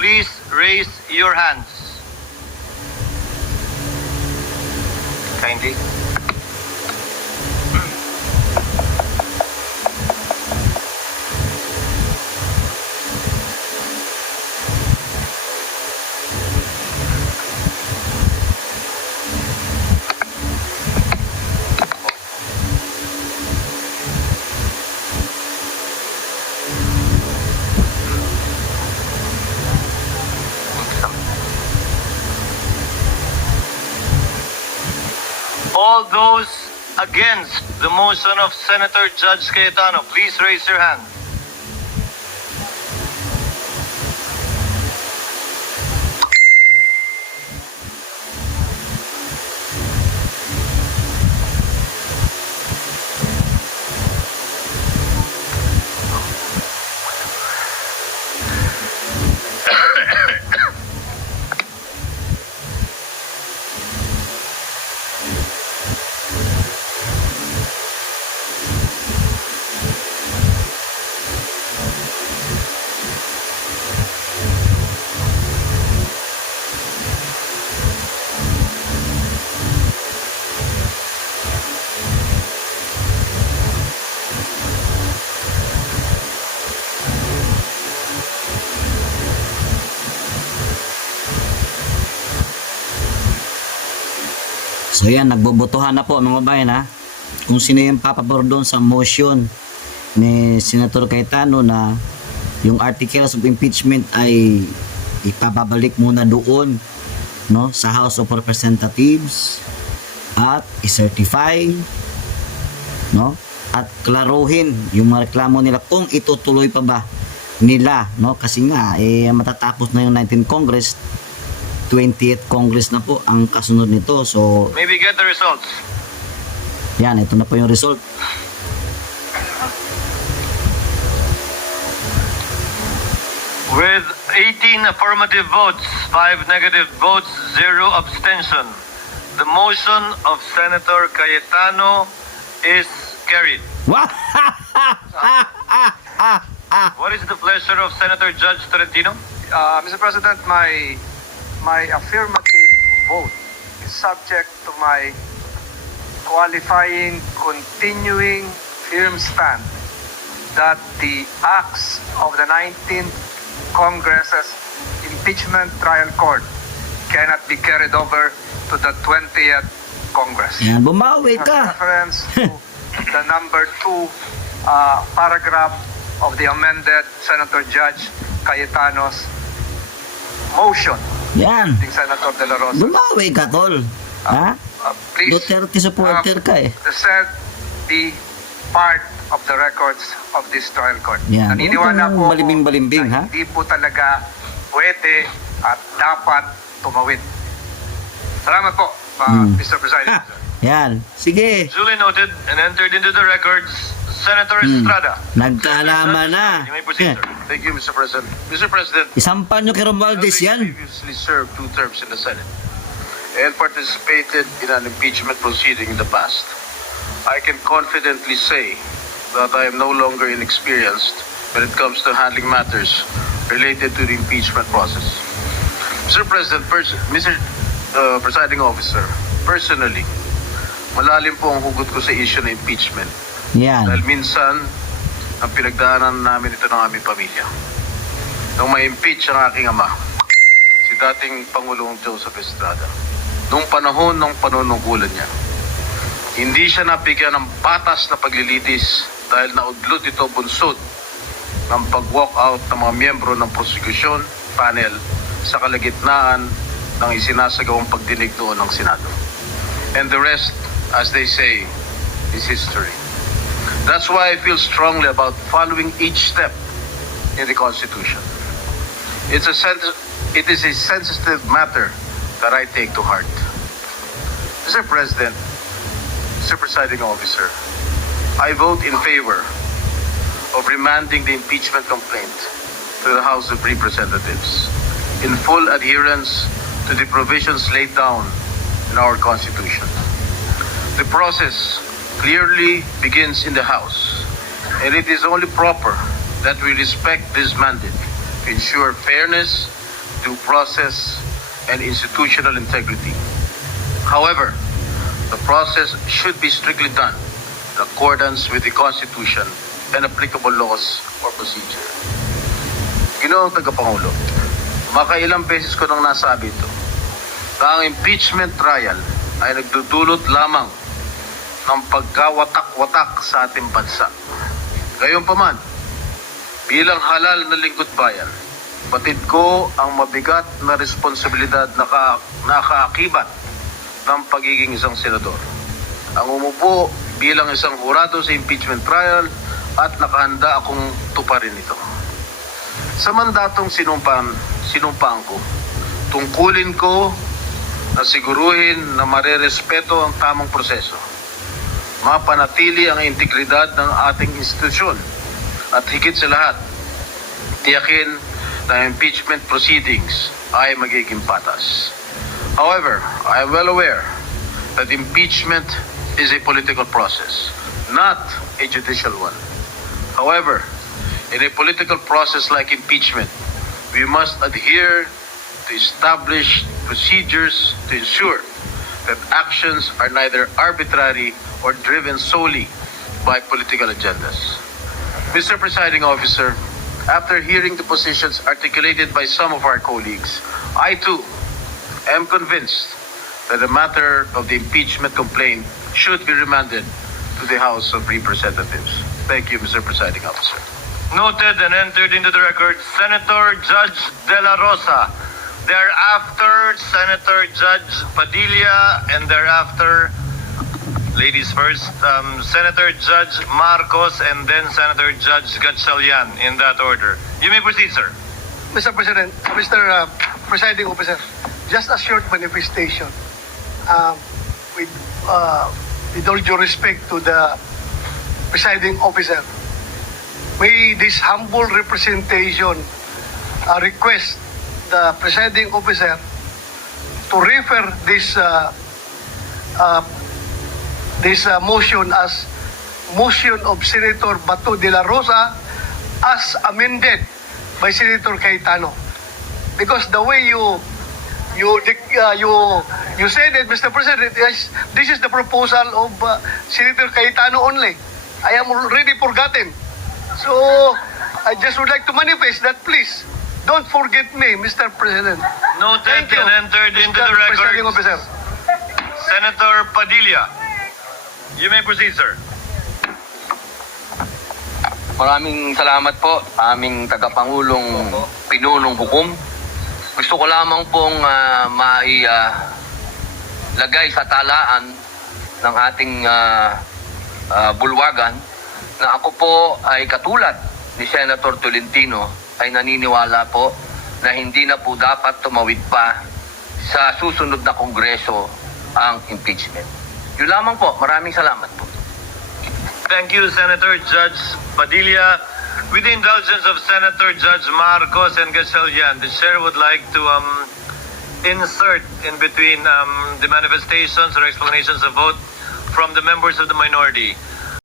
please raise your hands. Kindly. All those against the motion of Senator Judge Cayetano, please raise your hand. So yan, nagbobotohan na po mga bayan ha. Kung sino yung papabor doon sa motion ni Senator Cayetano na yung articles of impeachment ay ipababalik muna doon, no, sa House of Representatives at i-certify, no, at klaruhin yung mga reklamo nila kung itutuloy pa ba nila, no, kasi nga matatapos na yung 19th Congress, 20th Congress na po ang kasunod nito. So, Maybe get the results. yan, ito na po yung result. With 18 affirmative votes, 5 negative votes, 0 abstention, the motion of Senator Cayetano is carried. What is the pleasure of Senator Judge Tolentino? Mr. President, my affirmative vote is subject to my qualifying, continuing, firm stand that the acts of the 19th Congress's impeachment trial court cannot be carried over to the 20th Congress. Yan, bumawi As ka. reference to the number 2 paragraph of the amended Senator Judge Cayetano's motion. Yan, Senator De La Rosa. bumawi ka, tol. Ha? Please, Duterte supporter ka eh. the said be part of the records of this trial court. Yan. Naniniwala Huwag po kang balimbing-balimbing, na ha? hindi po talaga pwede at dapat tumawid. Salamat po, Mr. President. Ha, yan, sige. Duly noted and entered into the records, Senator Estrada. Nagkaalaman na. You may proceed, sir. Thank you, Mr. President. Mr. President, Isampan nyo kay Romualdez yan. having previously served 2 terms in the Senate and participated in an impeachment proceeding in the past, I can confidently say that I am no longer inexperienced when it comes to handling matters related to the impeachment process. Mr. President, Mr. Presiding Officer, personally, malalim po ang hugot ko sa issue ng impeachment. Yan. Dahil minsan, ang pinagdaanan namin ito ng aming pamilya. Nung ma-impeach ang aking ama, si dating Pangulong Joseph Estrada, nung panahon ng panunungkulan niya, hindi siya nabigyan ng patas na paglilitis dahil naudlot ito bunsod ng pag-walk out ng mga miyembro ng prosecution panel sa kalagitnaan ng isinasagawang pagdinig noon ng Senado. And the rest, as they say, is history. That's why I feel strongly about following each step in the Constitution. It is a sensitive matter that I take to heart. Mr. President, Mr. Presiding Officer, I vote in favor of remanding the impeachment complaint to the House of Representatives in full adherence to the provisions laid down in our Constitution. The process clearly begins in the House, and it is only proper that we respect this mandate to ensure fairness due process, and institutional integrity. However, the process should be strictly done in accordance with the Constitution and applicable laws or procedure. Ginoong Tagapangulo, makailang beses ko nang nasabi ito na ang impeachment trial ay nagdudulot lamang ng pagkawatak-watak sa ating bansa. Gayunpaman, bilang halal na lingkod bayan, batid ko ang mabigat na responsibilidad na nakaakibat ng pagiging isang senador. Ang umupo bilang isang hurado sa impeachment trial at nakahanda akong tuparin ito. Sa mandatong sinumpaan ko, tungkulin ko na siguruhin na marerespeto ang tamang proseso, mapanatili ang integridad ng ating institusyon, at higit sa lahat, tiyakin na impeachment proceedings ay magiging patas. However, I am well aware that impeachment is a political process, not a judicial one. However, in a political process like impeachment, we must adhere to established procedures to ensure that actions are neither arbitrary or driven solely by political agendas. Mr. Presiding Officer, after hearing the positions articulated by some of our colleagues, I too am convinced that the matter of the impeachment complaint should be remanded to the House of Representatives. Thank you, Mr. Presiding Officer. Noted and entered into the record, Senator Judge De La Rosa. Thereafter, Senator Judge Padilla, and thereafter, ladies first, Senator Judge Marcos, and then Senator Judge Gatchalian, in that order. You may proceed, sir. Mr. President, Mr. Presiding Officer, just a short manifestation. With all due respect to the Presiding Officer, may this humble representation request the Presiding Officer to refer this motion as motion of Senator Bato de la Rosa as amended by Senator Cayetano, because the way you said it, Mr. President, this is the proposal of Senator Cayetano only. I am already forgotten, so I just would like to manifest that, please don't forget me, Mr. President. Noted Thank you, and entered into Mr. the Presiding record, Officer. Senator Padilla. You may proceed, sir. Maraming salamat po, aming tagapangulong pinunong hukom. Gusto ko lamang pong lagay sa talaan ng ating bulwagan na ako po ay katulad ni Senator Tolentino ay naniniwala po na hindi na po dapat tumawid pa sa susunod na kongreso ang impeachment. Yun lamang po. Maraming salamat po. Thank you, Senator Judge Padilla. With the indulgence of Senator Judge Marcos and Gatchalian, the chair would like to insert in between the manifestations or explanations of vote from the members of the minority